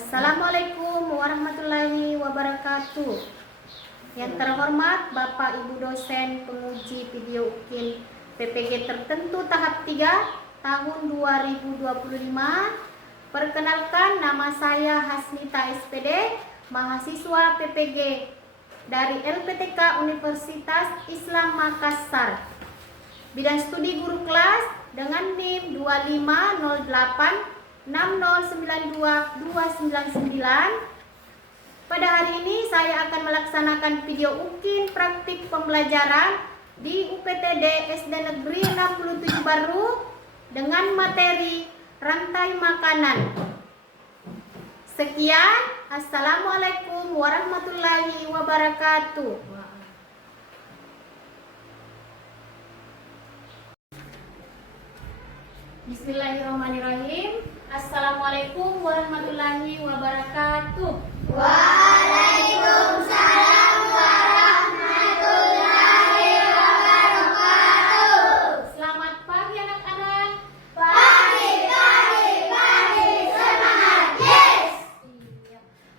Assalamualaikum warahmatullahi wabarakatuh. Yang terhormat Bapak Ibu dosen penguji video ukil PPG tertentu tahap 3 tahun 2025. Perkenalkan, nama saya Hasnita SPD, mahasiswa PPG dari LPTK Universitas Islam Makassar. Bidang studi guru kelas dengan NIM 2508 6092299. Pada hari ini saya akan melaksanakan video ukil praktik pembelajaran di UPTD SD Negeri 67 Baru dengan materi rantai makanan. Sekian, assalamualaikum warahmatullahi wabarakatuh. Bismillahirrahmanirrahim. Assalamualaikum warahmatullahi wabarakatuh. Waalaikumsalam warahmatullahi wabarakatuh. Selamat pagi anak-anak. Pagi, semangat, yes.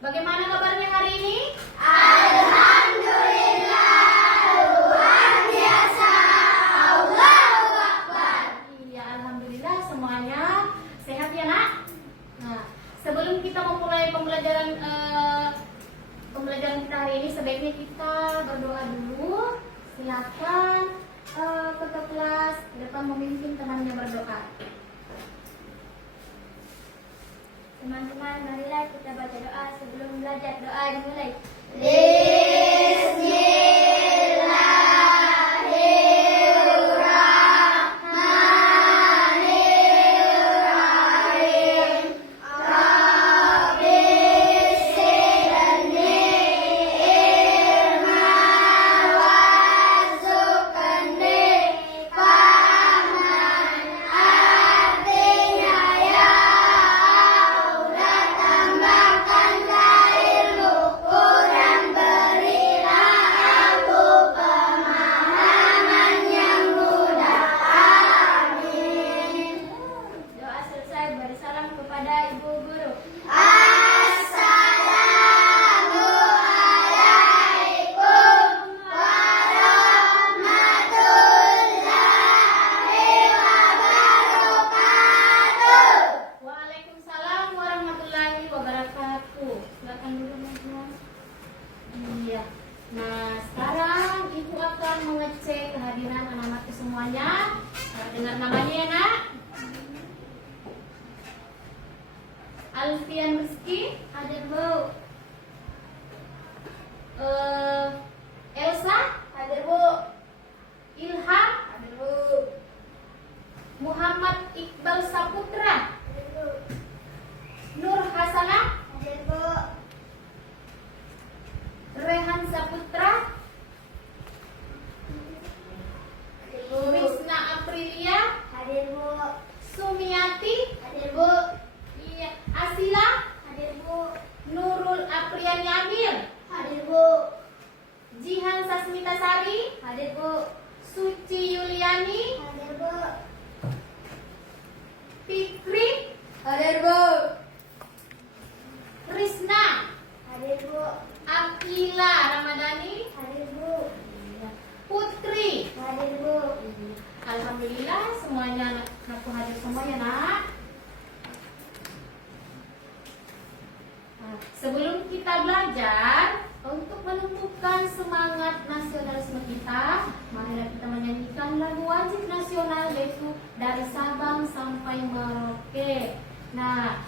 Bagaimana kabarnya hari ini? Alhamdulillah, luar biasa. Allahu Akbar. Iya, alhamdulillah semuanya sehat ya, Nak? Nah, sebelum kita memulai pembelajaran kita hari ini, sebaiknya kita berdoa dulu. Silakan ketua kelas depan memimpin temannya berdoa. Teman-teman, marilah kita baca doa sebelum belajar. Doa dimulai. Nah, sekarang Ibu akan mengecek kehadiran anak-anakku semuanya. Dengar namanya ya, Nak. Alfian Rizky, Hadir, Bu. Elsa, Hadir, Bu. Ilham, Hadir, Bu. Muhammad Iqbal Saputra, Hadir, Bu. Nur Hasanah, Hadir, Bu. Rehan Saputra, Hadir, Bu. Rizna Aprilia, Hadir, Bu. Sumiati, Hadir, Bu. iya, Asila, Hadir, Bu. Nurul Apriani Amir, Hadir, Bu. Jihan Sasmita Sari, Hadir, Bu. Suci Yuliani, Hadir, Bu. Fikri, Hadir, Bu. Krisna, Hadir, Bu. Akila Ramadhani, Hadir, Bu. Putri. Hadir, Bu. Alhamdulillah semuanya anak-anakku hadir semua ya, Nak. Nah, sebelum kita belajar, untuk menumbuhkan semangat nasionalisme kita, marilah kita menyanyikan lagu wajib nasional, yaitu dari Sabang sampai Merauke. Nah,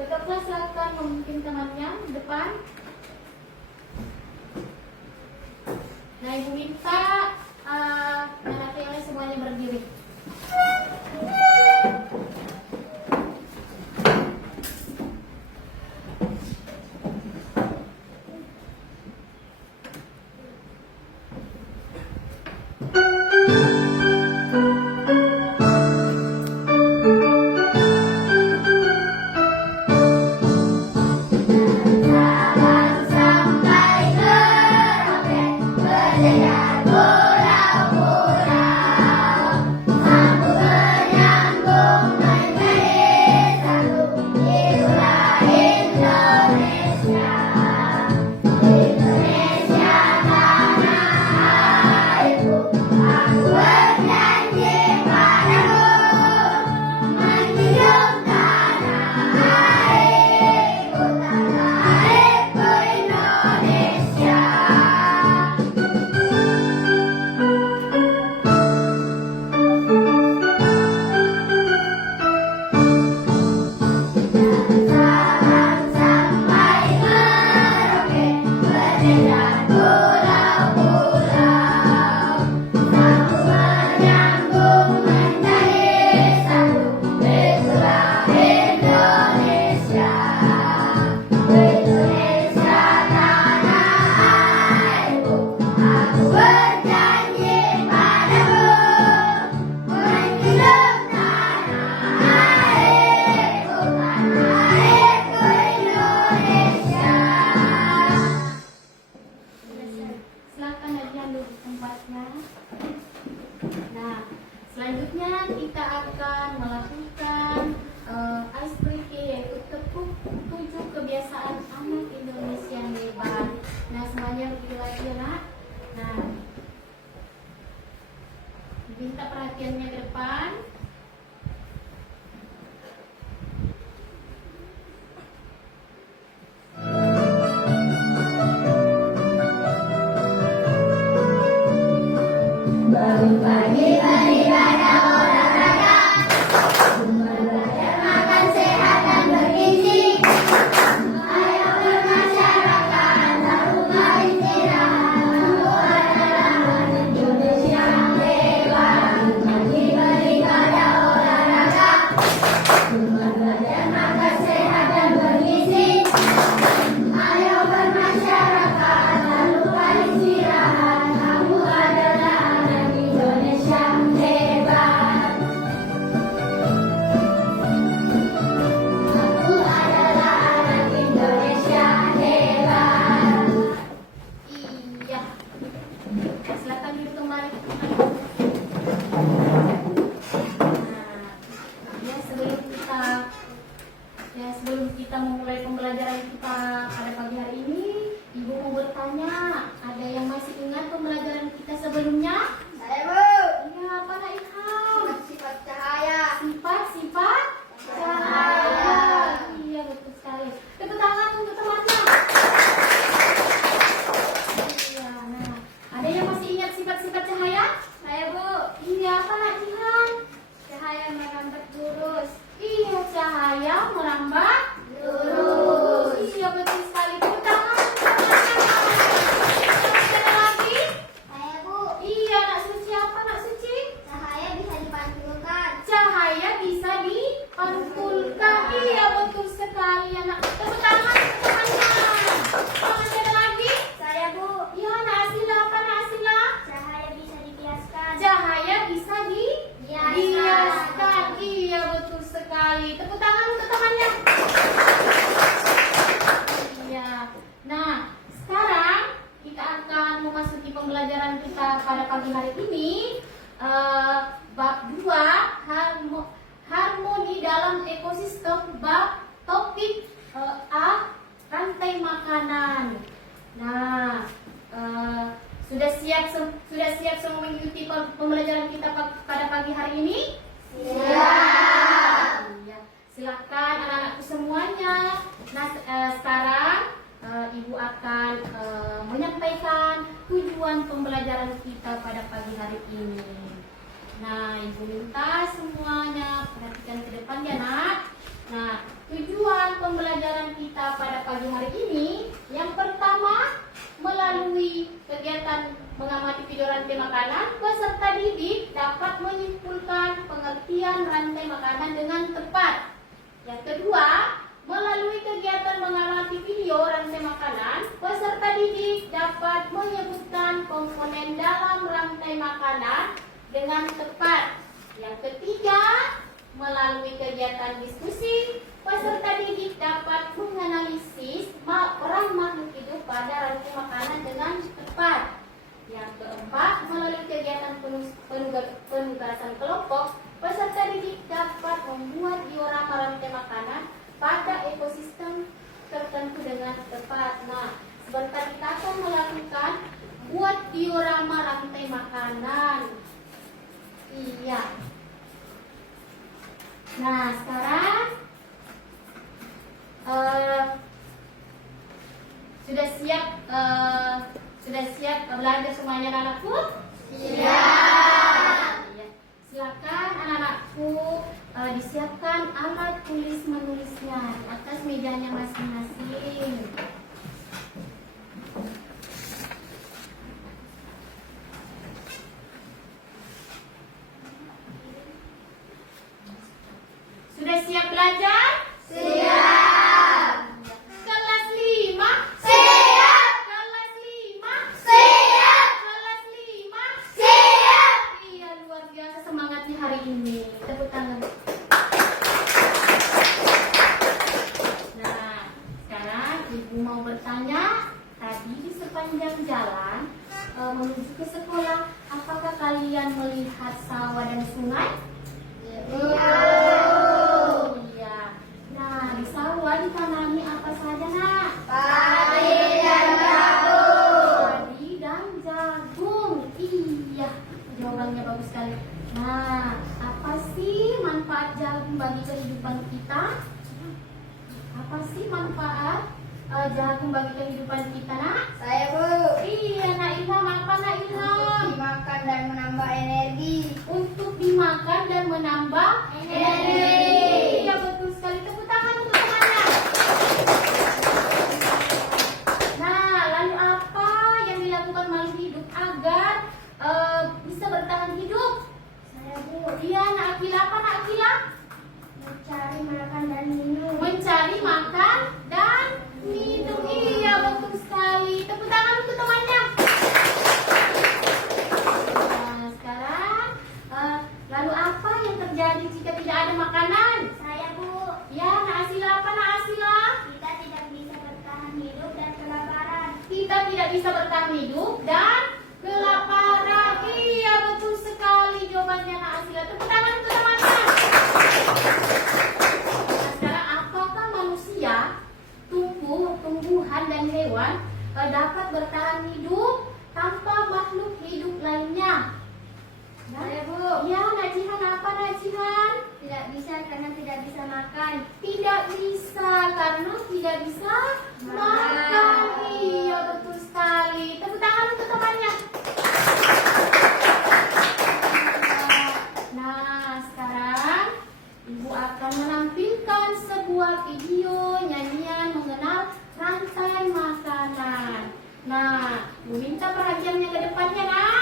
ketua kelas silakan memimpin temannya depan. Nah, Ibu minta anak-anak semuanya berdiri. Sampai ke Merauke, bersedia. Pagi-pagi pada olahraga. Belajar makan sehat dan bergizi. Ayo bermasyarakat, lakukan istirahat. Kamu adalah Indonesia yang hebat. Pagi-pagi pada olahraga. Belajar makan sehat dan bergizi. Ayo bermasyarakat, lakukan istirahat. Kamu adalah anak Indonesia yang hebat. Aku adalah anak Indonesia hebat. Iya. Silakan duduk kembali. Sebelum kita memulai pembelajaran kita pada pagi hari ini, Ibu mau bertanya, ada yang masih ingat pembelajaran kita sebelumnya? Saya Bu. Iya, apa Nak Ilham? Sifat cahaya. Sifat cahaya. Iya, betul sekali. Tepuk tangan untuk temannya. Iya, nah, ada yang masih ingat sifat-sifat cahaya? Saya Bu. Iya, apa Nak Ilham? Cahaya merambat lurus. Iya, cahaya merambat Lurus. Iya, betul sekali. Tepuk tangan untuk temannya. Masih ada lagi? Saya Bu. Iya, Nak Suci, apa Nak Suci? Cahaya bisa dipantulkan. Cahaya bisa dipantulkan. Iya, betul sekali anak. Tepuk tangan untuk temannya. Masih ada lagi? Saya Bu. Iya, Nak Asila, apa Nak Asila? Cahaya bisa dibiaskan. Cahaya bisa Biaskan. dibiaskan. Iya, betul sekali. Tepuk tangan untuk temannya. Iya. Nah, sekarang kita akan memasuki pembelajaran kita pada pagi hari ini. Bab 2, harmoni dalam ekosistem. Bab topik A, rantai makanan. Nah, sudah siap semua mengikuti pembelajaran kita pada pagi hari ini? Siap. Iya. Silakan anak-anakku semuanya. Nah, sekarang Ibu akan menyampaikan tujuan pembelajaran kita pada pagi hari ini. Nah, Ibu minta semuanya perhatikan ke depan ya, Nak. Nah, tujuan pembelajaran kita pada pagi hari ini, yang pertama, melalui kegiatan mengamati video rantai makanan, peserta didik dapat menyimpulkan pengertian rantai makanan dengan tepat. Yang kedua, melalui kegiatan mengamati video rantai makanan, peserta didik dapat menyebutkan komponen dalam rantai makanan dengan tepat. Yang ketiga, melalui kegiatan diskusi, peserta didik dapat menganalisis peran makhluk hidup pada rantai makanan dengan tepat. Yang keempat, melalui kegiatan penugasan kelompok, peserta didik dapat membuat diorama rantai makanan pada ekosistem tertentu dengan tepat. Nah, sebentar kita akan melakukan buat diorama rantai makanan. Iya. Nah, sekarang sudah siap belajar semuanya anak-anakku? Siap. Iya. Silakan anak-anakku disiapkan alat tulis menulisnya di atas mejanya masing-masing. Sudah siap belajar? Siap. Kelas 5? Siap. Kelas 5? Siap. Kelas 5? Siap. Iya, luar biasa semangatnya hari ini. Tepuk tangan. Nah, sekarang Ibu mau bertanya, tadi di sepanjang jalan menuju ke sekolah, apakah kalian melihat sawah dan sungai? Iya. Nah, di sawah ditanami apa saja, Nak? Padi dan jagung. Padi dan jagung. Iya, jawabannya bagus sekali. Nah, apa sih manfaat jagung bagi kehidupan kita? Apa sih manfaat jagung bagi kehidupan kita, Nak? Saya Bu. Iya, Nak Ilham. Apa, Nak Ilham? Dimakan dimakan dan menambah energi. Untuk dimakan dan menambah energi. Iya betul sekali. Tepuk tangan untuk temannya. Nah, lalu apa yang dilakukan makhluk hidup agar bisa bertahan hidup? Saya Bu, Iya, Nak Akila. Apa Nak Akila? mencari makan dan minum. Mencari makan dan minum. Iya betul sekali. Tepuk tangan untuk temannya. Nah, sekarang lalu apa yang terjadi jika tidak ada makanan? Saya Bu, Ya, Nak Asila. Apa Nak Asila? kita tidak bisa bertahan hidup dan kelaparan. Kita tidak bisa bertahan hidup dan kelaparan. Iya betul sekali jawabannya Nak Asila. Tepuk tangan untuk temannya. Nah, sekarang apakah manusia, tumbuhan dan hewan dapat bertahan hidup tanpa makhluk hidup lainnya? Saya Bu, Ya, Nak Jihan. Apa Nak Jihan? tidak bisa karena tidak bisa makan. Tidak bisa karena tidak bisa makan. Iya betul sekali. Tepuk tangan untuk temannya. Nah, sekarang Ibu akan menampilkan sebuah video nyanyian mengenal rantai makanan. Nah, Ibu minta perhatiannya ke depannya, Nak.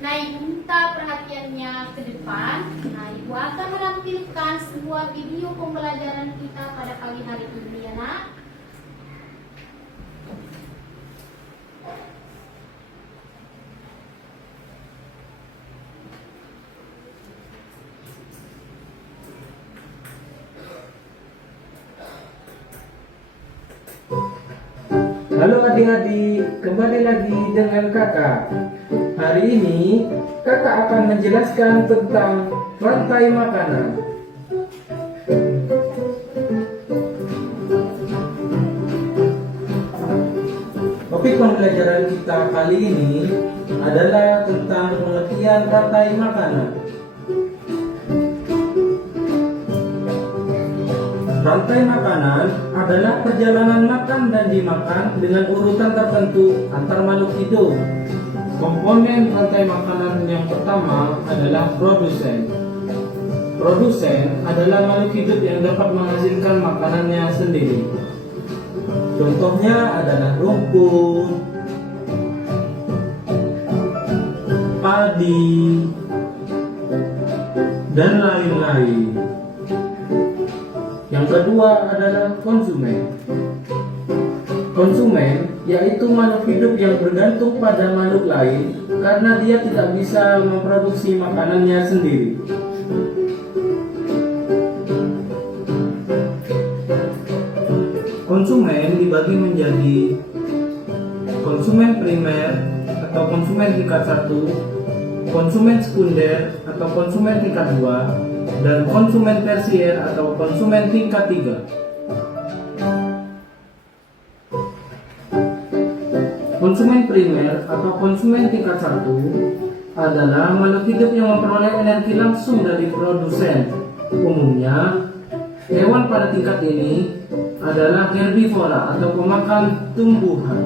Nah, Ibu minta perhatiannya ke depan. Nah, Ibu akan menampilkan sebuah video pembelajaran kita pada pagi hari ini ya, Nak. Halo adik-adik, kembali lagi dengan kakak. Hari ini kakak akan menjelaskan tentang rantai makanan. Topik pembelajaran kita kali ini adalah tentang pengertian rantai makanan. Rantai makanan adalah perjalanan makan dan dimakan dengan urutan tertentu antar makhluk hidup. Komponen rantai makanan yang pertama adalah produsen. Produsen adalah makhluk hidup yang dapat menghasilkan makanannya sendiri. Contohnya adalah rumput, padi, dan lain-lain. Yang kedua adalah konsumen. Konsumen yaitu makhluk hidup yang bergantung pada makhluk lain karena dia tidak bisa memproduksi makanannya sendiri. Konsumen dibagi menjadi konsumen primer atau konsumen tingkat 1, konsumen sekunder atau konsumen tingkat 2, dan konsumen tersier atau konsumen tingkat 3. Konsumen primer atau konsumen tingkat 1 adalah makhluk hidup yang memperoleh energi langsung dari produsen. Umumnya, hewan pada tingkat ini adalah herbivora atau pemakan tumbuhan.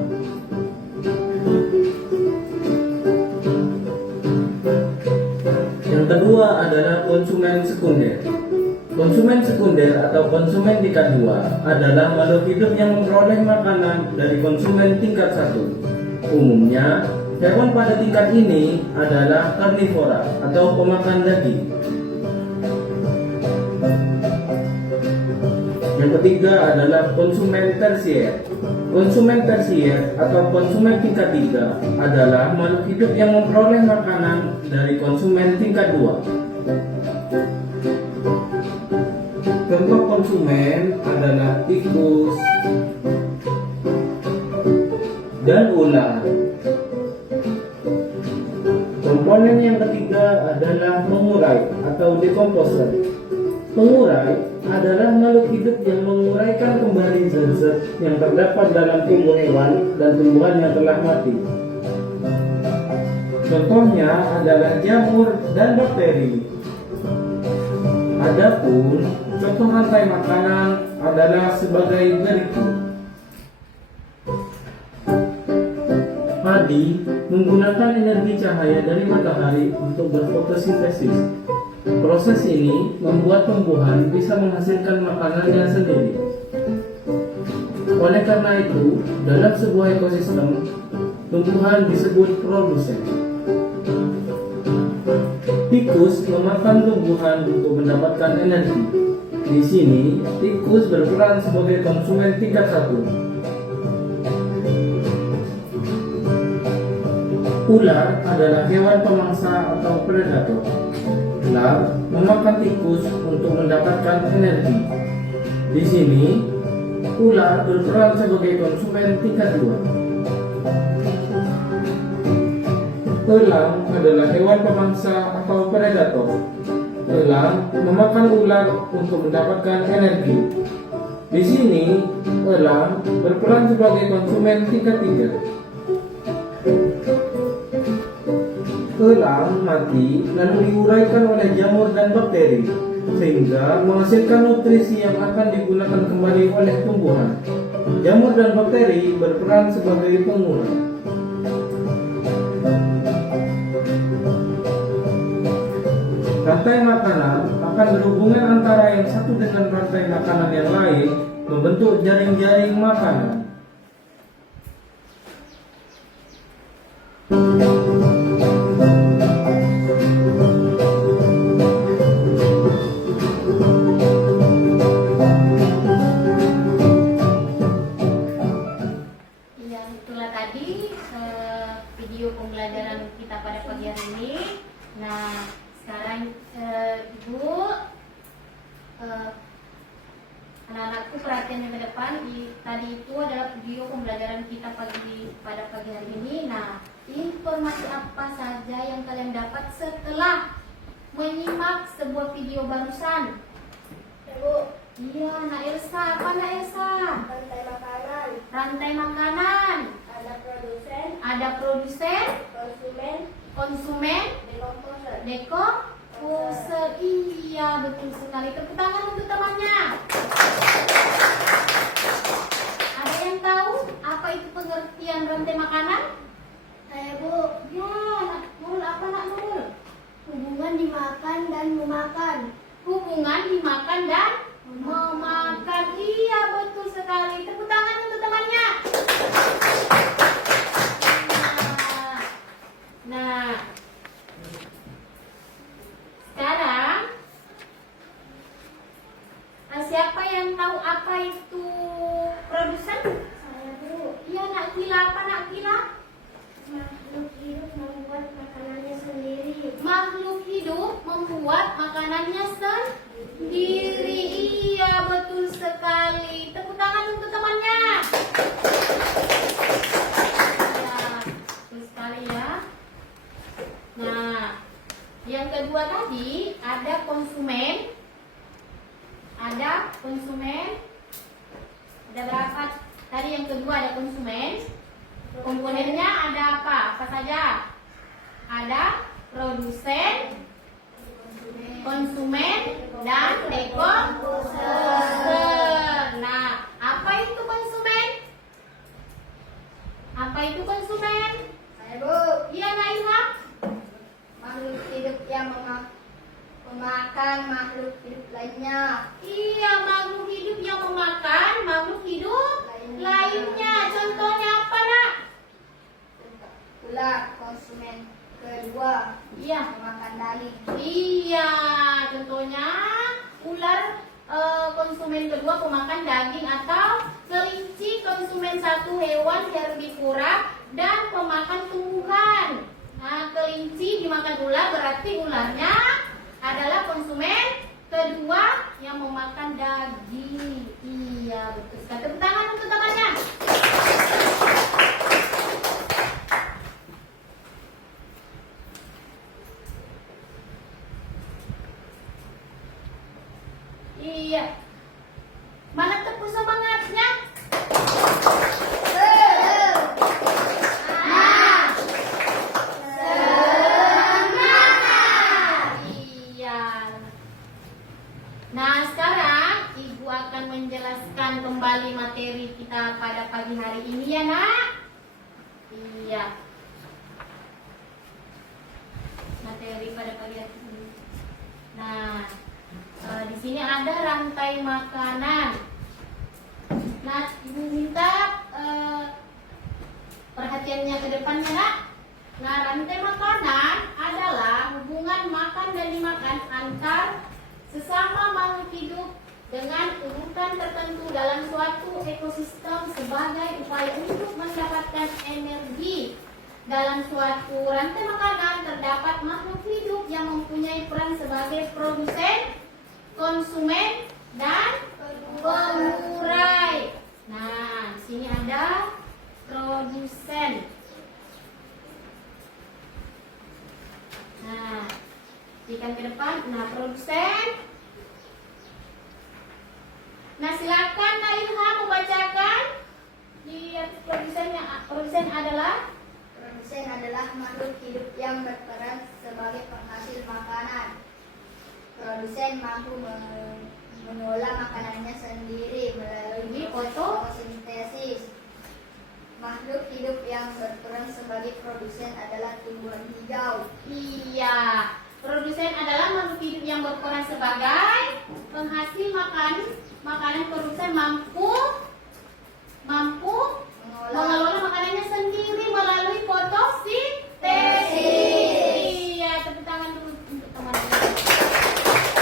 Yang kedua adalah konsumen sekunder. Konsumen sekunder atau konsumen tingkat 2 adalah makhluk hidup yang memperoleh makanan dari konsumen tingkat 1. Umumnya, hewan pada tingkat ini adalah karnivora atau pemakan daging. Yang ketiga adalah konsumen tersier. Konsumen tersier atau konsumen tingkat 3 adalah makhluk hidup yang memperoleh makanan dari konsumen tingkat 2. Contoh konsumen adalah tikus dan ular. Komponen yang ketiga adalah pengurai atau decomposer. Pengurai adalah makhluk hidup yang menguraikan kembali zat-zat yang terdapat dalam tubuh hewan dan tumbuhan yang telah mati. Contohnya adalah jamur dan bakteri. Adapun contoh rantai makanan adalah sebagai berikut. Padi menggunakan energi cahaya dari matahari untuk berfotosintesis. Proses ini membuat tumbuhan bisa menghasilkan makanannya sendiri. Oleh karena itu, dalam sebuah ekosistem, tumbuhan disebut produsen. Tikus memakan tumbuhan untuk mendapatkan energi. Di sini, tikus berperan sebagai konsumen tingkat 1. Ular adalah hewan pemangsa atau predator. Ular memakan tikus untuk mendapatkan energi. Di sini, ular berperan sebagai konsumen tingkat 2. Elang adalah hewan pemangsa atau predator. Elang memakan ular untuk mendapatkan energi. Di sini, elang berperan sebagai konsumen tingkat 3. Elang mati lalu diuraikan oleh jamur dan bakteri sehingga menghasilkan nutrisi yang akan digunakan kembali oleh tumbuhan. Jamur dan bakteri berperan sebagai pengurai. Rantai makanan akan berhubungan antara yang satu dengan rantai makanan yang lain membentuk jaring-jaring makanan. Video pembelajaran kita pada pagi hari ini. Nah, sekarang Ibu, anak-anakku perhatian yang ke depan. Tadi itu adalah video pembelajaran kita pada pagi hari ini. Nah, informasi apa saja yang kalian dapat setelah menyimak sebuah video barusan? Ibu, Iya, Nak Elsa. Apa Nak Elsa? rantai makanan, Rantai makanan. ada produsen, Konsumen, dekomposer. Decomposer. Iya, betul sekali. Tepuk tangan untuk temannya. Ada yang tahu apa itu pengertian rantai makanan? Saya Bu, Ya, Nak Nurul. Apa Nak Nurul? hubungan dimakan dan memakan. Hubungan dimakan dan memakan. Iya, betul sekali. Tepuk tangan untuk temannya. Nah, sekarang kedua tadi ada konsumen. Ada konsumen. Ada berapa? Tadi yang kedua ada konsumen. Komponennya ada apa? Apa saja? Ada produsen, konsumen, dan dekomposer. Nah, apa itu konsumen? Apa itu konsumen? Saya Bu, Iya, Naila. makhluk hidup yang memakan makhluk hidup lainnya. Iya, makhluk hidup yang memakan makhluk hidup lainnya. Contohnya apa, Nak? Ular konsumen kedua Iya. memakan daging. Iya, contohnya ular konsumen kedua pemakan daging, atau kelinci konsumen satu hewan herbivora dan pemakan tumbuhan. Nah, kelinci dimakan ular berarti ularnya adalah konsumen kedua yang memakan daging. Iya, betul sekali. Tepuk tangan untuk temannya. Iya. Mana tepuk semangatnya? Iya. Nah, sekarang Ibu akan menjelaskan kembali materi kita pada pagi hari ini ya, Nak. Iya. Materi pada pagi hari ini. Nah, di sini ada rantai makanan. Nah, Ibu minta perhatiannya ke depannya, Nak. Nah, rantai makanan adalah hubungan makan dan dimakan antar sesama makhluk hidup dengan urutan tertentu dalam suatu ekosistem sebagai upaya untuk mendapatkan energi. Dalam suatu rantai makanan terdapat makhluk hidup yang mempunyai peran sebagai produsen, konsumen, dan pengurai. Nah, di sini ada produsen. Nah, ikan ke depan. Nah, produsen. Nah, silakan Nak Ilham membacakan. Di produsen adalah makhluk hidup yang berperan sebagai penghasil makanan. Produsen mampu mengolah makanannya sendiri melalui fotosintesis. Makhluk hidup yang berperan sebagai produsen adalah tumbuhan hijau. Iya, produsen adalah makhluk hidup yang berperan sebagai penghasil makanan. Produsen mampu mengelola makanannya sendiri melalui fotosintesis. Iya, tepuk tangan dulu untuk teman-teman.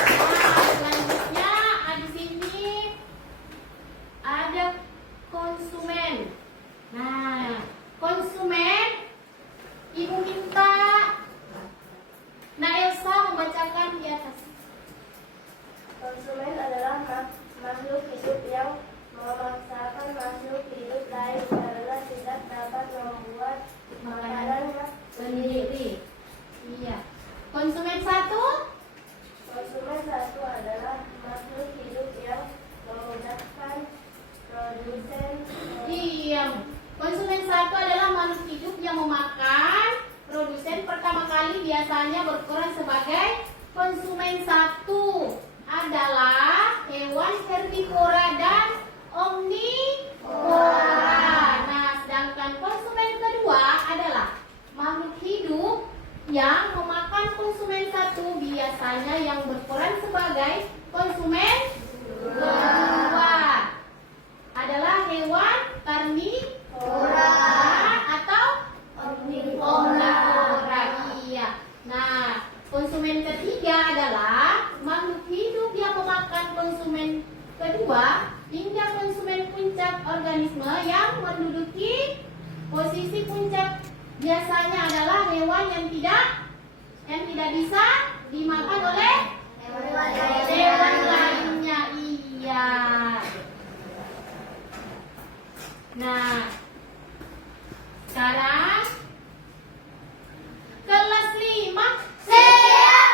Nah, selanjutnya di sini ada konsumen. Nah, konsumen, Ibu minta Nak Elsa membacakan di atas. Konsumen adalah makhluk hidup yang memaksakan makhluk hidup lain karena tidak dapat membuat makanannya Sendiri. Iya. Konsumen satu. Konsumen satu adalah makhluk hidup yang memudahkan produsen. Iya. Konsumen satu adalah makhluk hidup yang memakan. Produsen pertama kali biasanya berperan sebagai konsumen satu adalah hewan herbivora dan omnivora. Nah, sedangkan konsumen kedua adalah makhluk hidup yang memakan konsumen satu biasanya yang berperan sebagai konsumen dua adalah hewan karnivora atau omnivora. Iya. Nah, konsumen ketiga adalah makhluk hidup yang memakan konsumen kedua hingga konsumen puncak organisme yang menduduki posisi puncak biasanya adalah hewan yang tidak bisa dimakan oleh hewan lainnya. Iya. Nah, sekarang kelas 5 siap.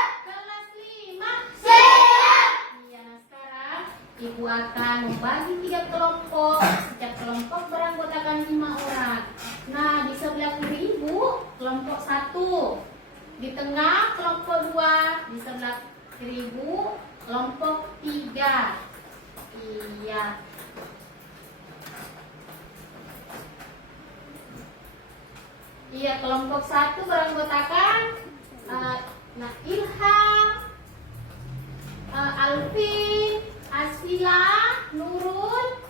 kelompok 1. Di tengah kelompok 2, di sebelah kiri Ibu kelompok 3. Iya. Iya, kelompok 1 beranggotakan Ilham, Alvin, Asila, Nurul,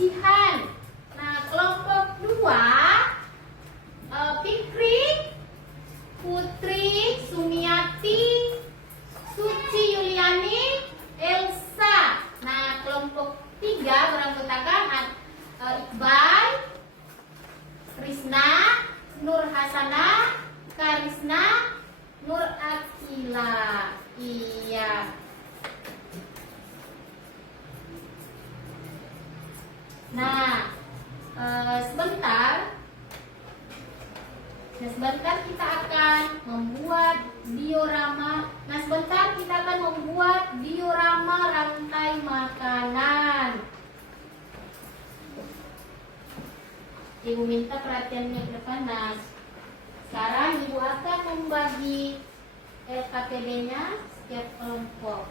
Jihan. Nah, kelompok 2 Fikri, Putri, Sumiati, Suci Yuliani, Elsa. Nah, kelompok 3 beranggotakan Iqbal, Krisna, Nur Hasana, Karisna, Nur Akila. Iya. Nah, sebentar kita akan membuat diorama. Sebentar kita akan membuat diorama rantai makanan. Ibu minta perhatiannya ke depan. Nah, sekarang Ibu akan membagi LKPD-nya setiap kelompok.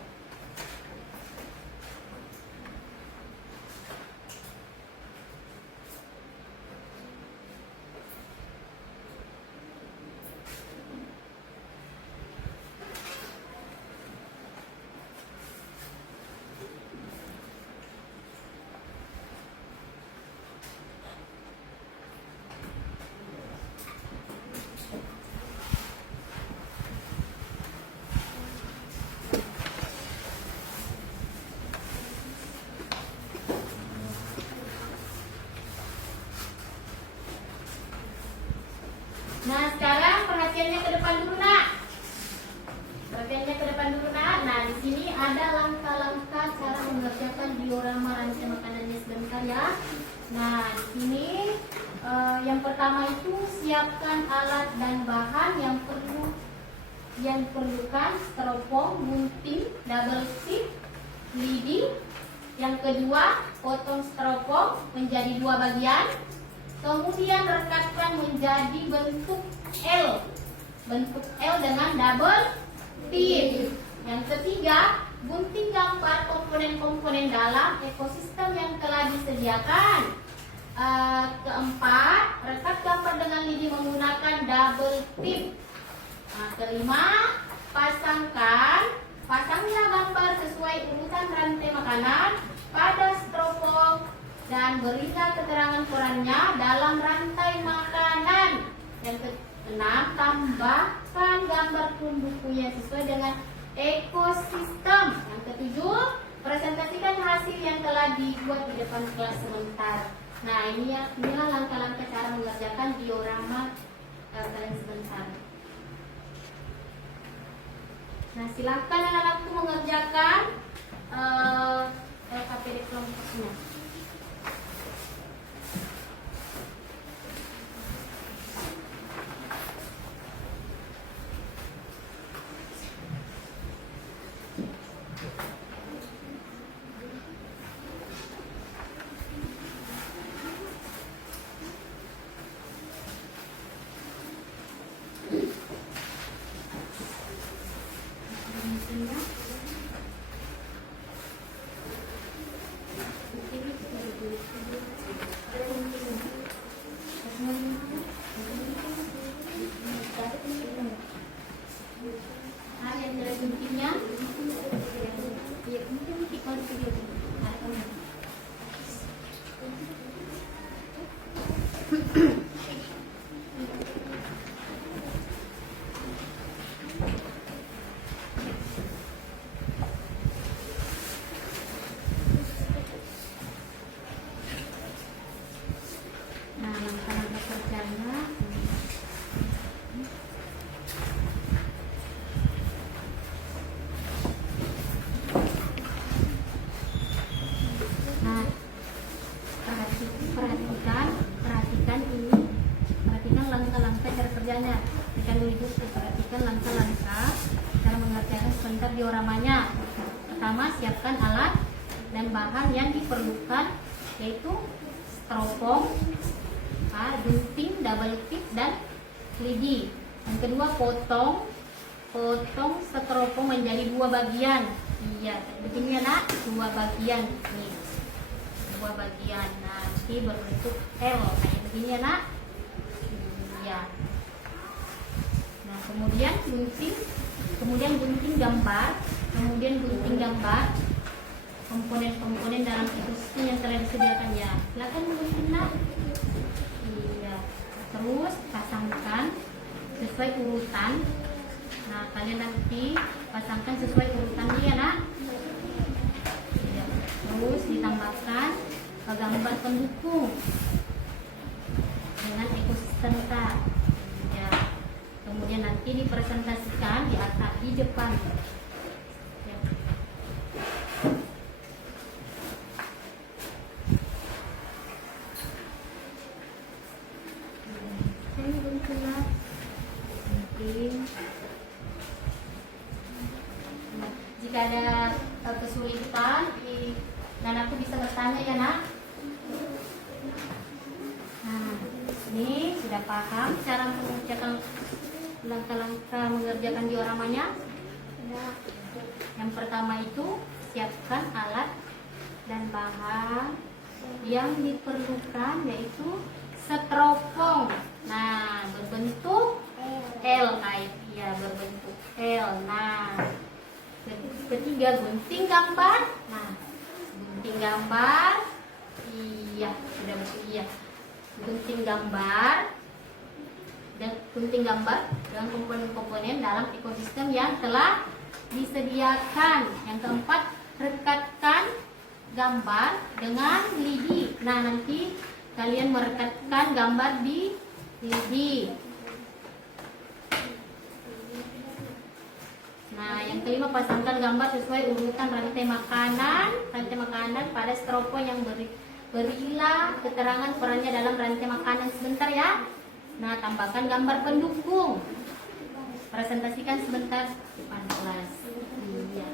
Nah, sekarang perhatiannya ke depan dulu, Nak. Perhatiannya ke depan dulu, Nak. Nah, di sini ada langkah-langkah cara mengerjakan diorama rantai makanannya sebentar ya. Nah, di sini yang pertama itu siapkan alat dan bahan yang perlukan styrofoam, gunting, double tip, lidi. Yang kedua, potong styrofoam menjadi 2 bagian. Kemudian rekatkan menjadi bentuk L dengan double tip. Yang ketiga, gunting gambar komponen-komponen dalam ekosistem yang telah disediakan. Keempat, rekat gambar dengan lidi menggunakan double tip. Kelima, pasanglah gambar sesuai urutan rantai makanan pada styrofoam dan berikan keterangan korannya dalam rantai makanan. Yang keenam, tambahkan gambar bukunya sesuai dengan ekosistem. Yang ketujuh, presentasikan hasil yang telah dibuat di depan kelas sebentar. Nah, inilah langkah-langkah cara mengerjakan diorama kalian sebentar. Nah, silakan anak-anakku mengerjakan LKPD kelompoknya. Perhatikan langkah-langkah cara kerjanya. Perhatikan langkah-langkah cara mengerjakan sebentar dioramanya. Pertama, siapkan alat dan bahan yang diperlukan, yaitu styrofoam, gunting, double tip, dan lidi. Yang kedua, potong styrofoam menjadi 2 bagian. Iya, begini ya nak, 2 bagian nih, 2 bagian. Nanti berbentuk L kayak begini ya nak. Iya. Nah, kemudian gunting gambar komponen-komponen dalam ekosistem yang telah disediakan ya. Silakan menggunting nak. Iya. Terus pasangkan sesuai urutan. Nah, kalian nanti pasangkan sesuai urutannya ya nak. Iya. Terus ditambahkan gambar pendukung dengan ekosistem tak. Ya. Kemudian nanti dipresentasikan di atas di depan. Ya. Ini bentuknya mungkin. Jika ada kesulitan, dan aku bisa bertanya ya nak. Nah, ini sudah paham cara mengerjakan langkah-langkah mengerjakan dioramanya? Yang pertama itu siapkan alat dan bahan yang diperlukan, yaitu styrofoam. Nah, berbentuk L, ya berbentuk L. Nah, ketiga gunting gambar. Nah, gunting gambar. Iya, sudah betul iya. Gunting gambar dengan komponen-komponen dalam ekosistem yang telah disediakan. Yang keempat, rekatkan gambar dengan lidi. Nah, nanti kalian merekatkan gambar di lidi. Nah, yang kelima, pasangkan gambar sesuai urutan rantai makanan pada styrofoam yang berilah keterangan perannya dalam rantai makanan sebentar ya. Nah, tambahkan gambar pendukung. Presentasikan sebentar depan kelas. Iya.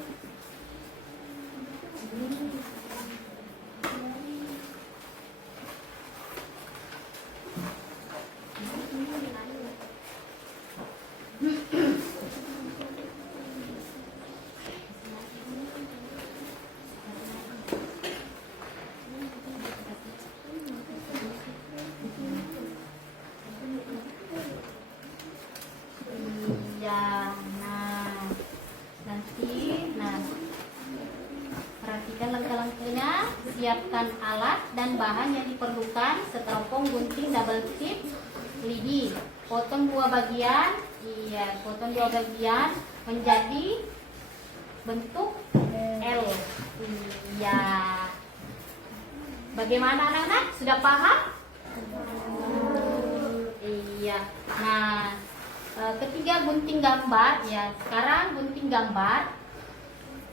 Perhatikan langkah-langkahnya. Siapkan alat dan bahan yang diperlukan: styrofoam, gunting, double tip, lidi. Potong 2 bagian. Iya, potong 2 bagian menjadi bentuk L. Iya. Bagaimana anak-anak? Sudah paham? Iya. Nah, ketiga gunting gambar ya. Sekarang gunting gambar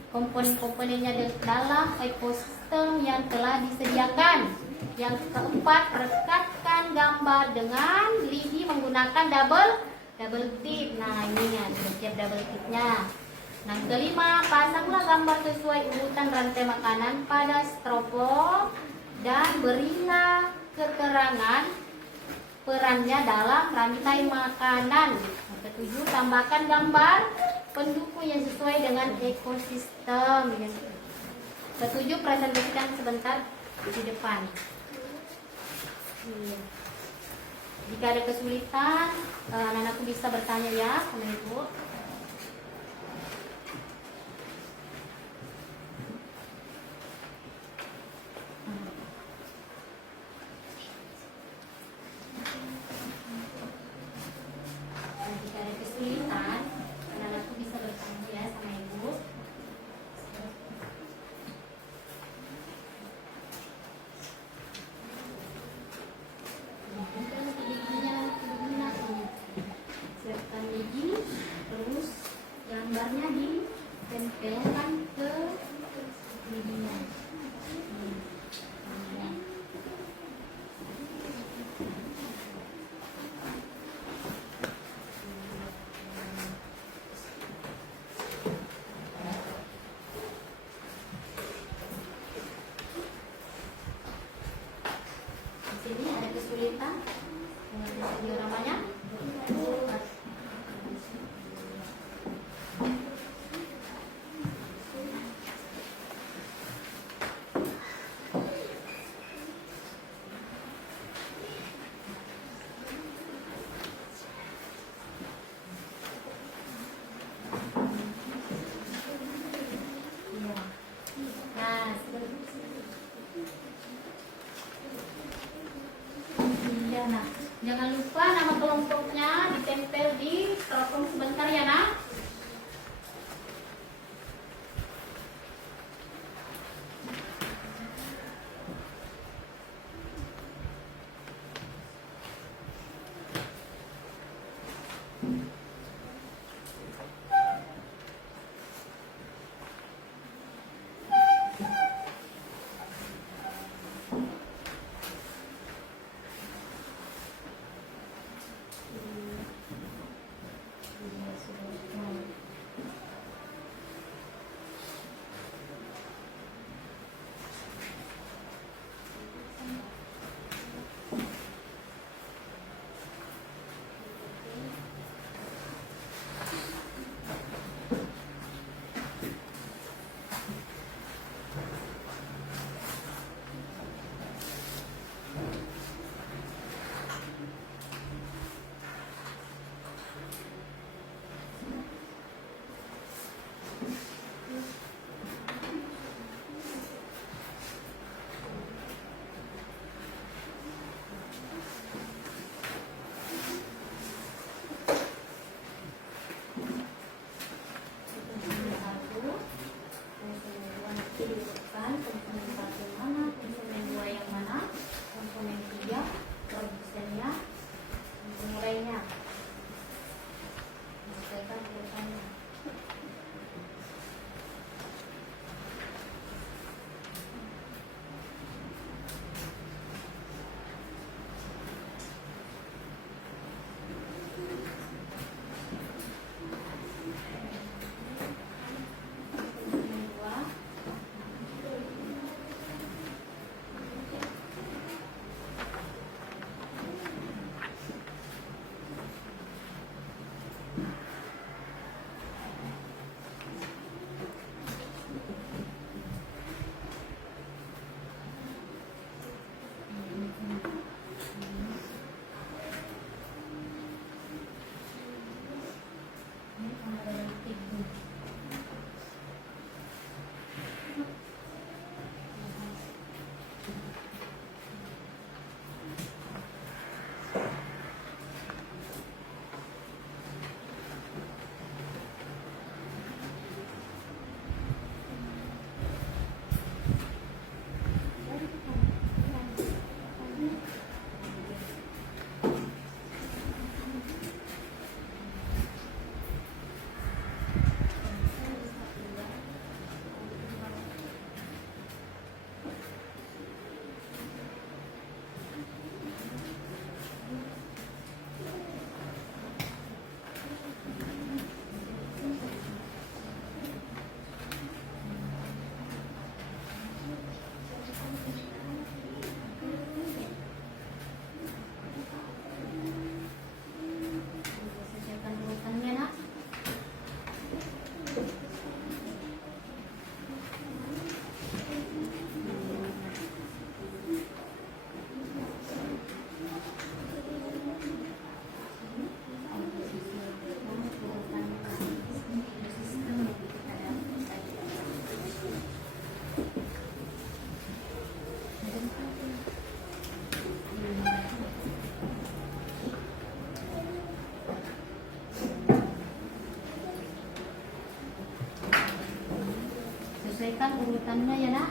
komponen-komponennya dalam ekosistem yang telah disediakan. Yang keempat, rekatkan gambar dengan lidi menggunakan double tip. Nah, ini ya, siap double tipnya. Nah, kelima, pasanglah gambar sesuai urutan rantai makanan pada styrofoam dan berilah keterangan perannya dalam rantai makanan. Yang ketujuh, tambahkan gambar pendukung yang sesuai dengan ekosistem. Ketujuh, presentasikan sebentar di depan. Jika ada kesulitan, anak-anakku bisa bertanya ya sama ibu. Jika ada kesulitan, anak-anakku bisa bertanya ya sama ibu. Siapkan lidi, terus gambarnya ditempelkan ke lidinya. Di sini ada kesulitan dengan dioramanya. Jangan lupa nama kelompoknya ditempel di teropong sebentar ya nak. Sesuaikan urutannya ya nak.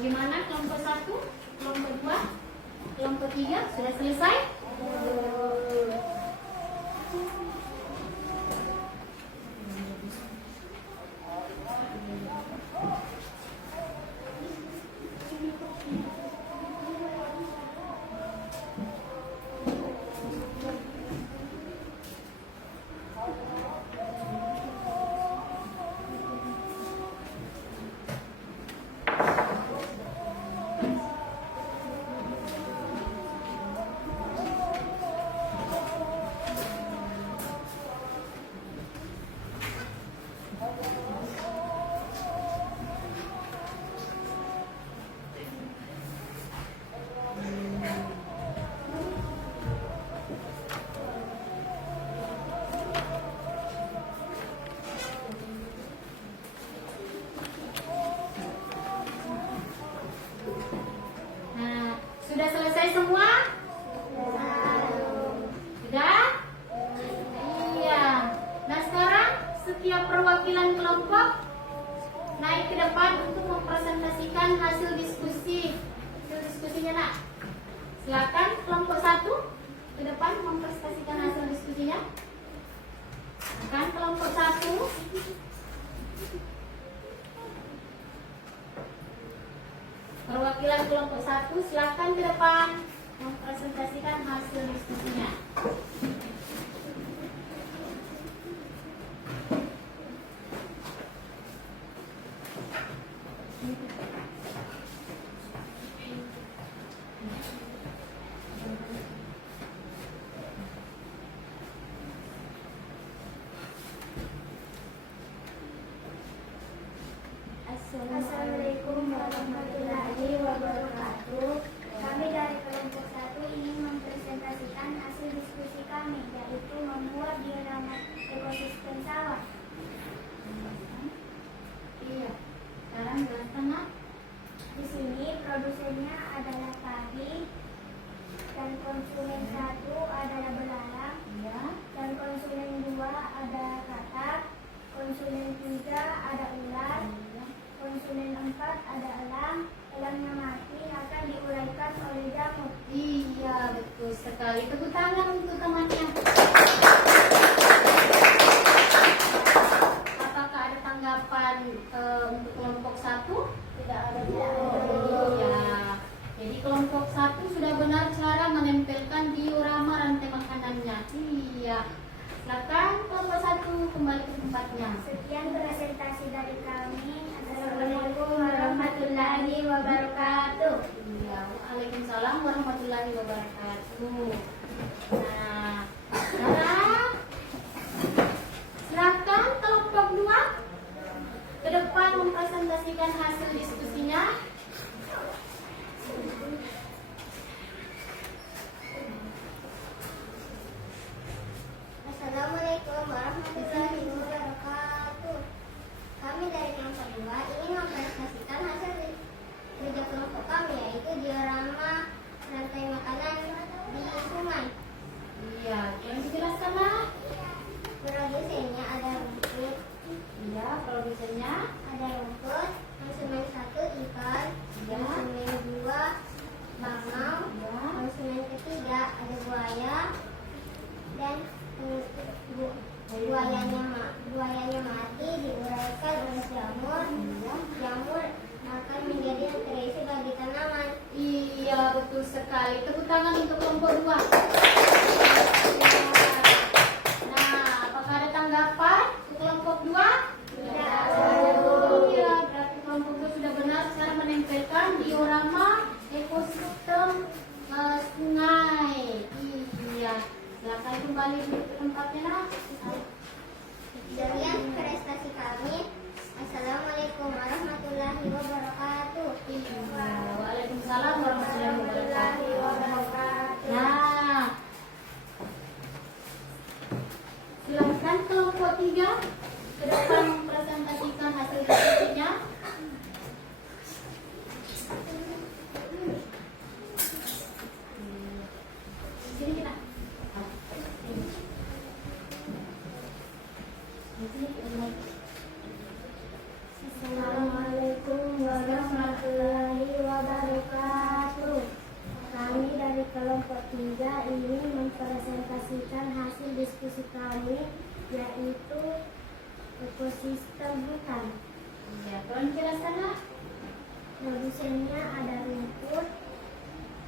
Bagaimana kelompok 1, kelompok 2, kelompok 3 sudah selesai? Sudah selesai semua? Sudah? Iya. Nah sekarang setiap perwakilan kelompok naik ke depan untuk mempresentasikan hasil diskusi. Hasil diskusinya nak. Silakan kelompok 1 ke depan mempresentasikan hasil diskusinya. Silakan kelompok 1. Perwakilan kelompok 1 silakan ke depan mempresentasikan hasil diskusinya. Assalamualaikum warahmatullahi wabarakatuh. Kami dari kelompok 1 ingin mempresentasikan hasil diskusi kami, yaitu membuat diorama ekosistem sawah. Iya. Sekarang jelaskan nak. Di sini produsennya adalah padi, dan konsumen 1 adalah belalang, Iya. dan konsumen 2 adalah katak, konsumen 3 ada ular, konsumen 4 ada elang. Elangnya mati akan diuraikan oleh jamur. Iya, betul sekali. Tepuk tangan untuk temannya. Apakah ada tanggapan untuk kelompok 1? Tidak ada. Iya. Jadi kelompok 1 sudah benar cara menempelkan diorama rantai makanannya. Iya. Silakan kelompok 1 kembali ke tempatnya. Sekian presentasi dari kami. Assalamualaikum warahmatullahi wabarakatuh. Iya. Waalaikumsalam warahmatullahi wabarakatuh. Nah, sekarang silakan kelompok 2 ke depan mempresentasikan hasil diskusinya. Assalamualaikum warahmatullahi wabarakatuh. Kami dari kelompok 2 ingin mempresentasikan hasil kerja kelompok kami, yaitu diorama rantai makanan di sungai. Iya, yang dijelaskanlah. Produsennya ada rumput, Iya, produsennya. ada rumput. Konsumen 1 ikan, Ya. konsumen 2 bangau, Ya. konsumen ketiga ada buaya, dan buayanya mati diuraikan oleh jamur. Jamur akan menjadi nutrisi bagi tanaman. Iya, betul sekali. Tepuk tangan untuk kelompok 2. Nah, apakah ada tanggapan untuk kelompok 2? Tidak. Iya, berarti kelompok 2 sudah benar cara menempelkan diorama ekosistem sungai. Iya, silakan kembali ke tempatnya nak. Demikian prestasi kami. Assalamualaikum warahmatullahi wabarakatuh. Iya, waalaikumsalam warahmatullahi wabarakatuh. wabarakatuh. Nah,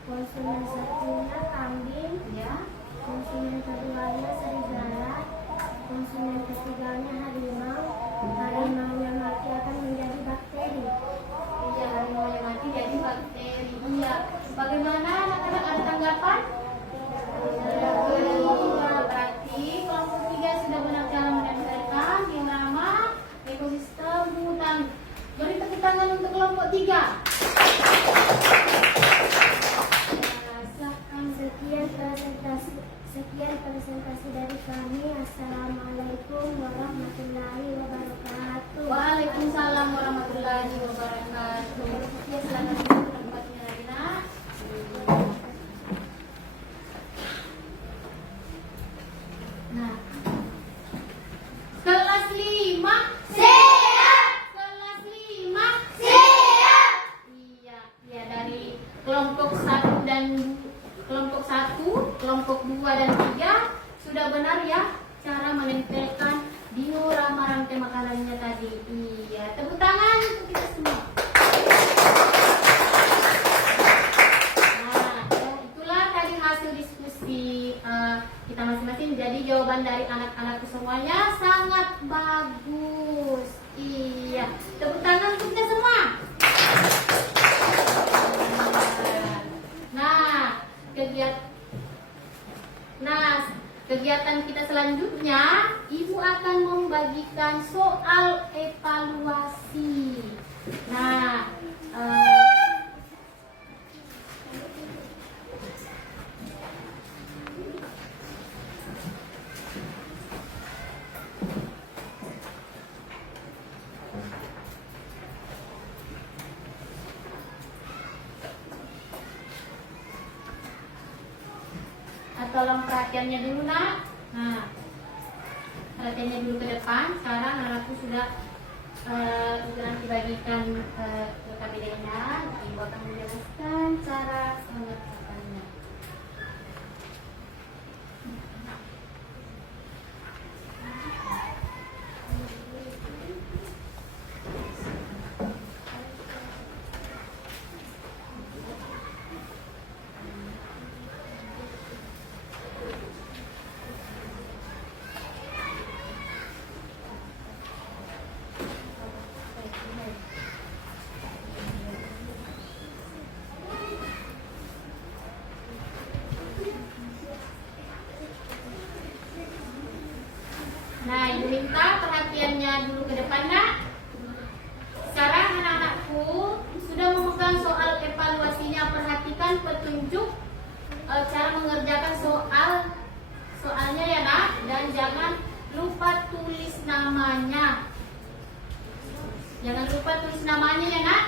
konsumen satunya kambing, Ya. konsumen keduanya serigala, konsumen ketiganya harimau. Harimaunya mati akan menjadi bakteri. Iya, harimau yang mati jadi bakteri. Iya. Bagaimana anak-anak, ada tanggapan? Iya, berarti kelompok 3 sudah benar cara menempelkan diorama ekosistem hutan. Beri tepuk tangan untuk kelompok 3. Sekian presentasi dari kami. Assalamualaikum warahmatullahi wabarakatuh. Waalaikumsalam warahmatullahi wabarakatuh. Ya, silakan duduk ke tempatnya lagi, Nak. Nah, kelas 5 siap. Kelas 5 siap. Iya, iya, dari kelompok 1 dan kelompok 1, kelompok 2 dan 3 sudah benar ya cara menempelkan diorama rantai makanannya tadi. Iya, tepuk tangan untuk kita semua. Nah, itulah tadi hasil diskusi kita masing-masing. Jadi jawaban dari anak-anakku semuanya sangat bagus. Iya, tepuk tangan untuk kita semua. Kegiatan kita selanjutnya, Ibu akan membagikan soal evaluasi. Nah, tolong perhatiannya dulu, Nak. Nah, perhatiannya dulu ke depan. Sekarang anakku sudah nanti bagikan ke kabinetnya. Ibu akan menjelaskan cara mengerjakannya. Nah, Ibu minta perhatiannya dulu ke depan, Nak. Sekarang anak-anakku sudah memegang soal evaluasinya. Perhatikan petunjuk cara mengerjakan soalnya ya, Nak. Dan jangan lupa tulis namanya. Jangan lupa tulis namanya ya, Nak.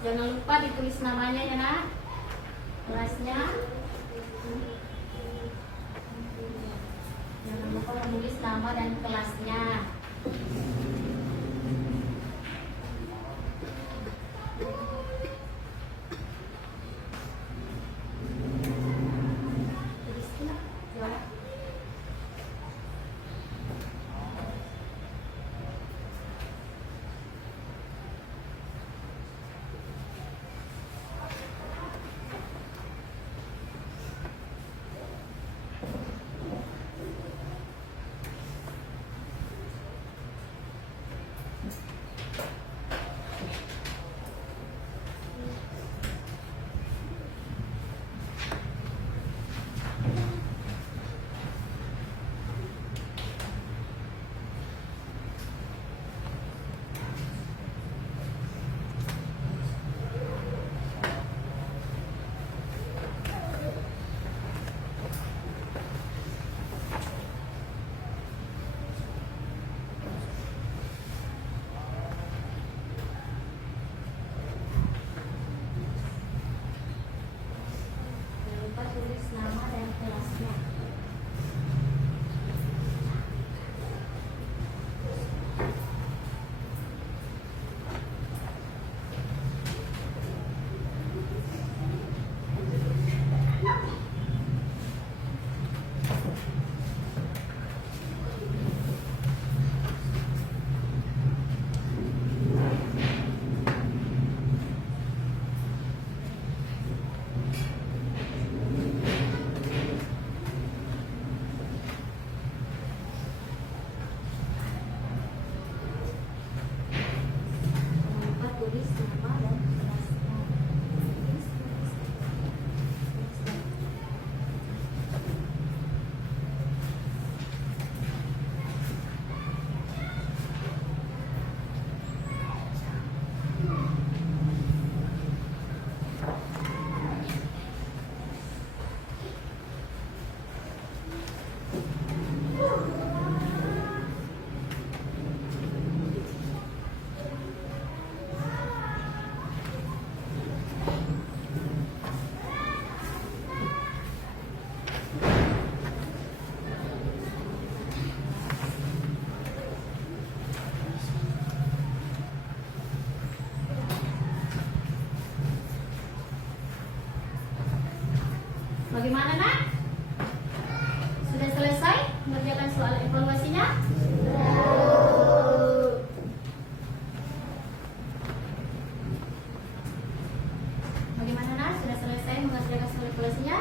Jangan lupa ditulis namanya ya, Nak. Kelasnya. Jangan lupa menulis nama dan kelasnya. Bagaimana nak? Sudah selesai mengerjakan soal evaluasinya? Bagaimana nak? Sudah selesai mengerjakan soal evaluasinya?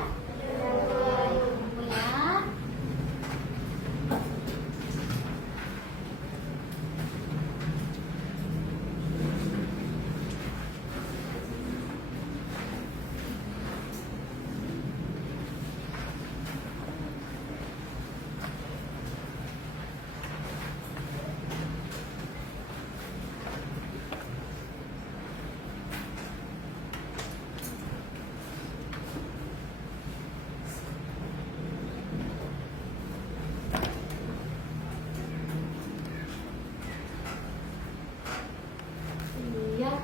Ya. Iya,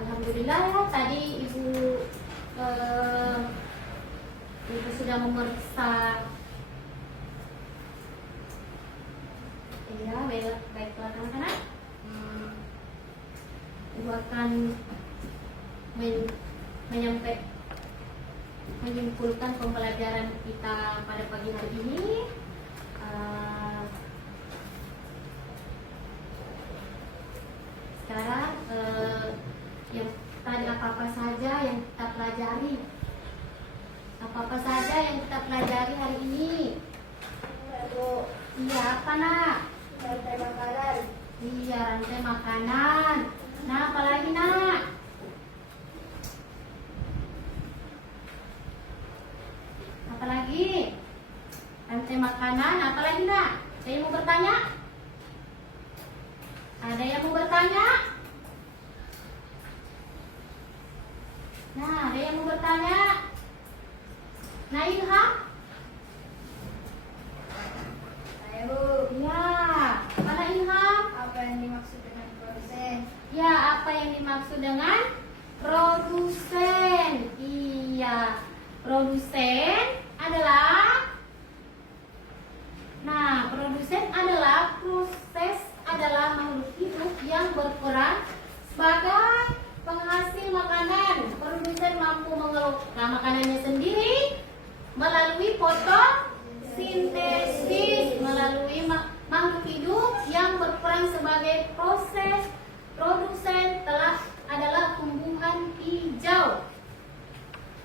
alhamdulillah ya tadi ibu sudah memeriksa. Iya, baiklah anak-anak. Ibu akan menyimpulkan pembelajaran kita pada pagi hari ini. Sekarang yang tadi apa-apa saja yang kita pelajari, apa-apa saja yang kita pelajari hari ini. Iya, apa nak? Rantai makanan. Iya, rantai makanan. Nah, apalagi nak? Apalagi? Rantai makanan, apalagi nak? Ada yang mau bertanya? Ada yang mau bertanya? Nah, ada yang mau bertanya? Nah, Ilham? Saya Bu, Ya, mana Ilham? apa yang dimaksud dengan produsen? Ya, apa yang dimaksud dengan produsen? Iya, produsen adalah adalah makhluk hidup yang berperan sebagai penghasil makanan. Produsen mampu mengelola makanannya sendiri melalui fotosintesis, melalui makhluk hidup yang berperan sebagai proses. Produsen adalah tumbuhan hijau.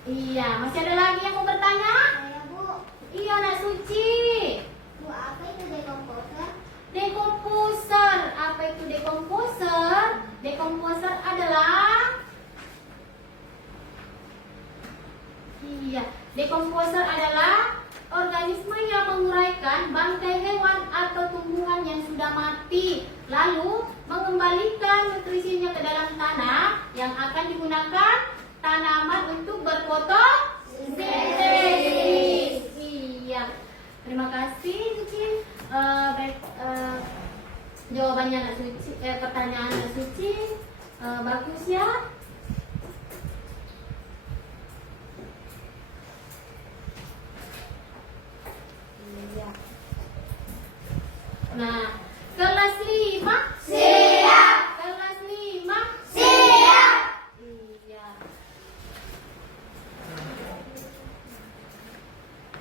Iya, masih ada lagi yang mau bertanya? Saya Bu. Iya, Nak Suci. Bu, apa itu dekomposer? Dekomposer. Apa itu dekomposer? Dekomposer adalah dekomposer adalah organisme yang menguraikan bangkai hewan atau tumbuhan yang sudah mati, lalu mengembalikan nutrisinya ke dalam tanah yang akan digunakan tanaman untuk berfotosintesis. Iya. Terima kasih, Suci. Jawabannya Nak Suci, pertanyaan Nak Suci bagus ya. Iya. Nah, kelas 5 Siap. kelas 5 Siap. Iya.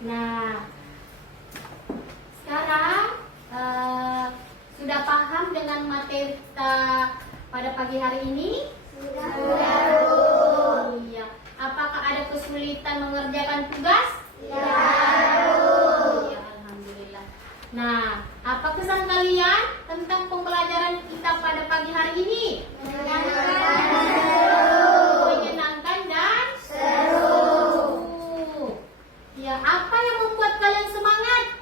Nah, sekarang sudah paham dengan materi kita pada pagi hari ini? Sudah. Iya. Apakah ada kesulitan mengerjakan tugas? Ya. Iya, alhamdulillah. Nah, apa kesan kalian tentang pembelajaran kita pada pagi hari ini? Menyenangkan dan seru. Ya, apa yang membuat kalian semangat?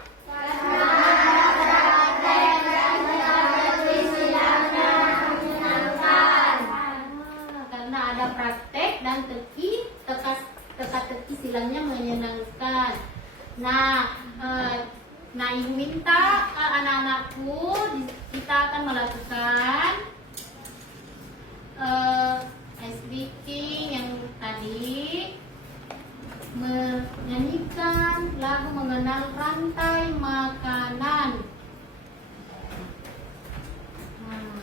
Karena ada praktek dan teka-teki silangnya menyenangkan. Nah, Ibu minta anak-anakku kita akan melakukan ice breaking yang tadi, menyanyikan lagu mengenal rantai makanan. Nah.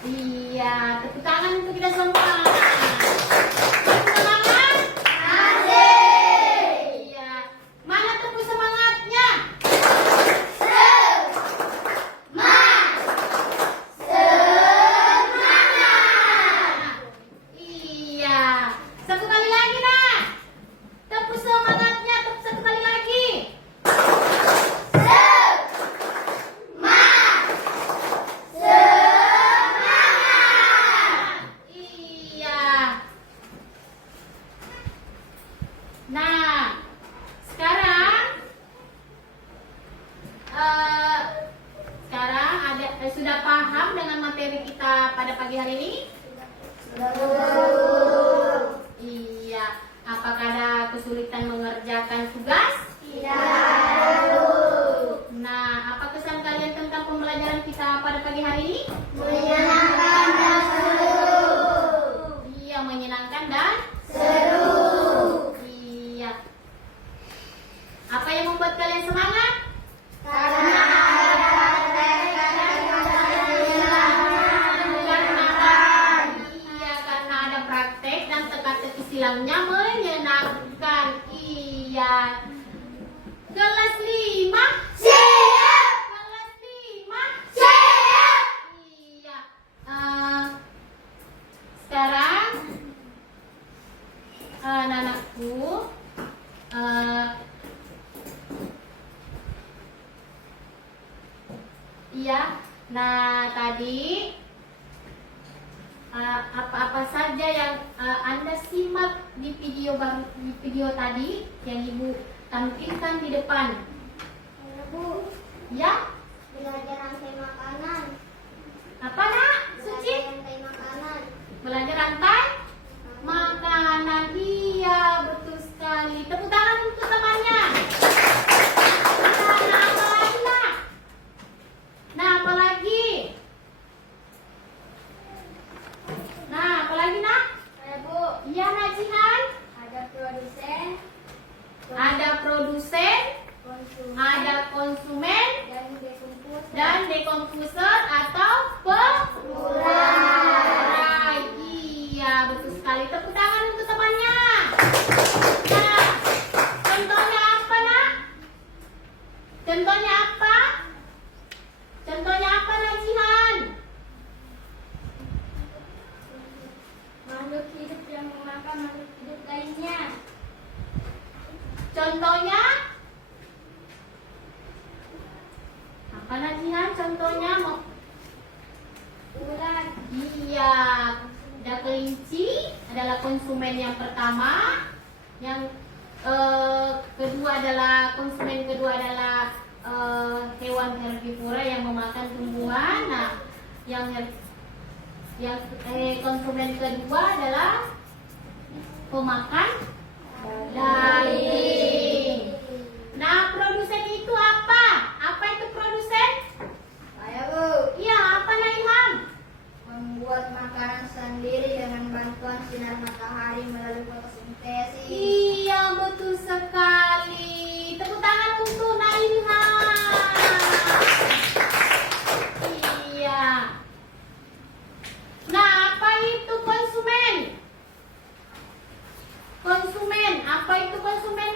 Iya, tepuk tangan untuk kita semua. Tepuk semangat. Iya. Mana tepuk semangatnya? Iya. Satu kali lagi, Nak. Tepuk semangatnya, tepuk satu kali lagi. Iya. Nah, sekarang sudah paham dengan materi kita pada pagi hari ini? Iya. Apakah ada kesulitan mengerjakan tugas? Nah, apa kesan kalian tentang pembelajaran kita pada pagi hari ini? Iya, menyenangkan dan iya. Apa yang membuat kalian semangat? Iya, karena ada praktek dan teka-teki silangnya menyenangkan. Iya. Kelas 5 siap. Kelas 5 siap. Iya. Sekarang anak-anakku iya. Nah, tadi apa-apa saja yang Anda simak di video tadi yang Ibu tampilkan di depan? Bu, Ya, belajar rantai makanan. apa Nak? Suci? Rantai makanan. Belajar rantai makanan. Iya, betul sekali. Tepuk tangan untuk temannya. Nah, apa lagi, Nak? Nah, apa lagi? Nah, apa lagi, Nak? Bu, Iya, Nak Jihan. ada produsen, Ada produsen, konsumen, ada konsumen, dan dekomposer. dan dekomposer atau pengurai. Iya, betul sekali. Tepuk tangan untuk temannya. Nah, contohnya apa, Nak? Contohnya apa? Contohnya apa, Nak Jihan? Makhluk hidup yang memakan makhluk hidup lainnya. Contohnya apa, Nak Jihan? Contohnya Ular, iya, ada kelinci adalah konsumen yang pertama, yang konsumen kedua adalah hewan herbivora yang memakan tumbuhan. Nah, konsumen kedua adalah pemakan daging. Nah, produsen itu apa? Apa itu produsen? saya Bu, Iya, apa, Nak Ilham? membuat makanan sendiri dengan bantuan sinar matahari melalui fotosintesis. Iya, betul sekali. Tepuk tangan untuk Nak Ilham. Iya. Nah, apa itu konsumen? Konsumen, apa itu konsumen,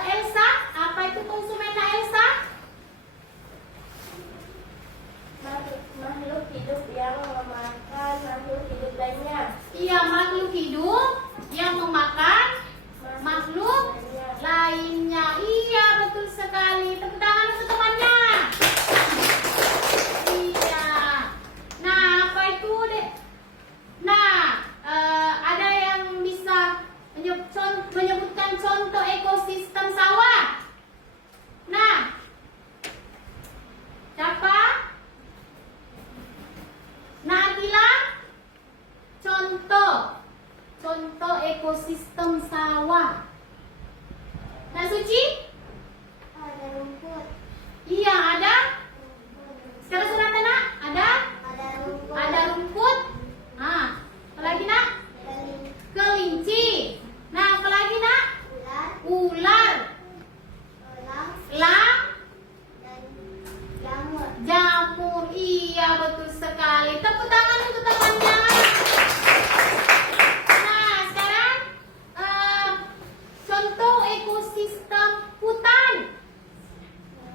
Elsa? Apa Tepuk tangan untuk temannya. Nah, sekarang contoh ekosistem hutan.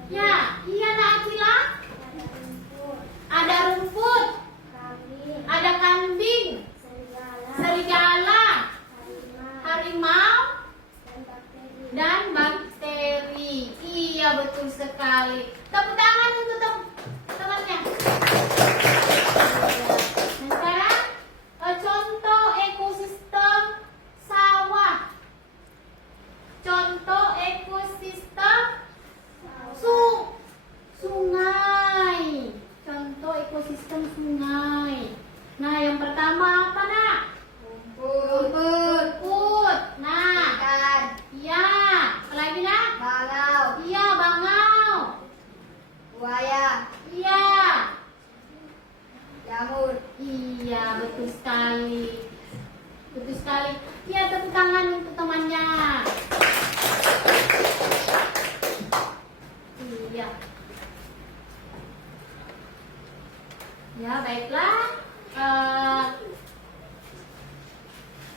Ya, iya nak Acila. Ada rumput, ada kambing, serigala, harimau, dan bakteri. Iya, betul sekali. Tepuk tangan untuk temannya. Nah, sekarang contoh ekosistem sawah. Contoh ekosistem sungai. Contoh ekosistem sungai. Nah, yang pertama apa nak? Rumput. Nah, Ikan, iya. Apalagi nak? bangau, Iya, bangau. buaya, Iya. jamur. Iya, betul sekali. Betul sekali. Iya, tepuk tangan untuk temannya. Iya. Ya, baiklah.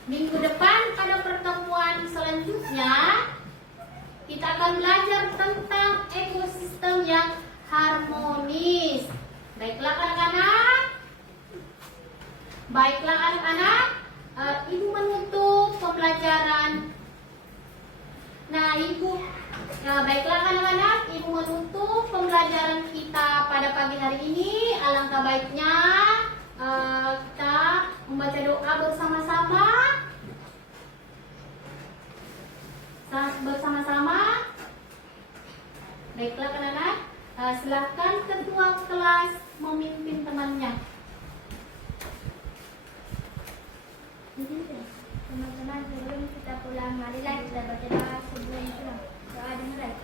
Minggu depan pada pertemuan selanjutnya kita akan belajar tentang ekosistem yang harmonis. Baiklah anak-anak. Baiklah anak-anak. Ibu menutup pembelajaran. Nah, baiklah anak-anak, Ibu menutup pembelajaran kita pada pagi hari ini. Alangkah baiknya kita membaca doa bersama-sama. Baiklah anak-anak, silakan ketua kelas memimpin temannya. Teman-teman, sebelum kita pulang, marilah kita baca doa sebelum pulang. Doa dengar.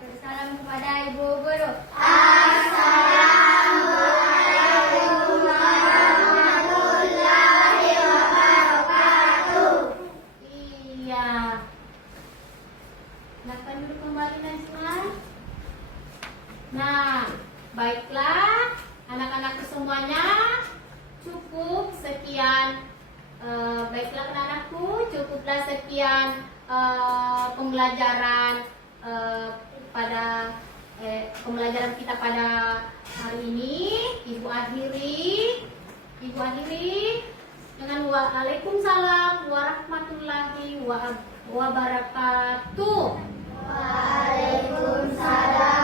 Bersalam kepada Ibu Guru. Iya. Silakan duduk kembali Najma. Nah, baiklah anak-anakku semuanya. Cukup sekian. Baiklah anak-anakku, cukuplah sekian pembelajaran pada pembelajaran kita pada hari ini. Ibu akhiri dengan waalaikumsalam warahmatullahi wabarakatuh. Waalaikumsalam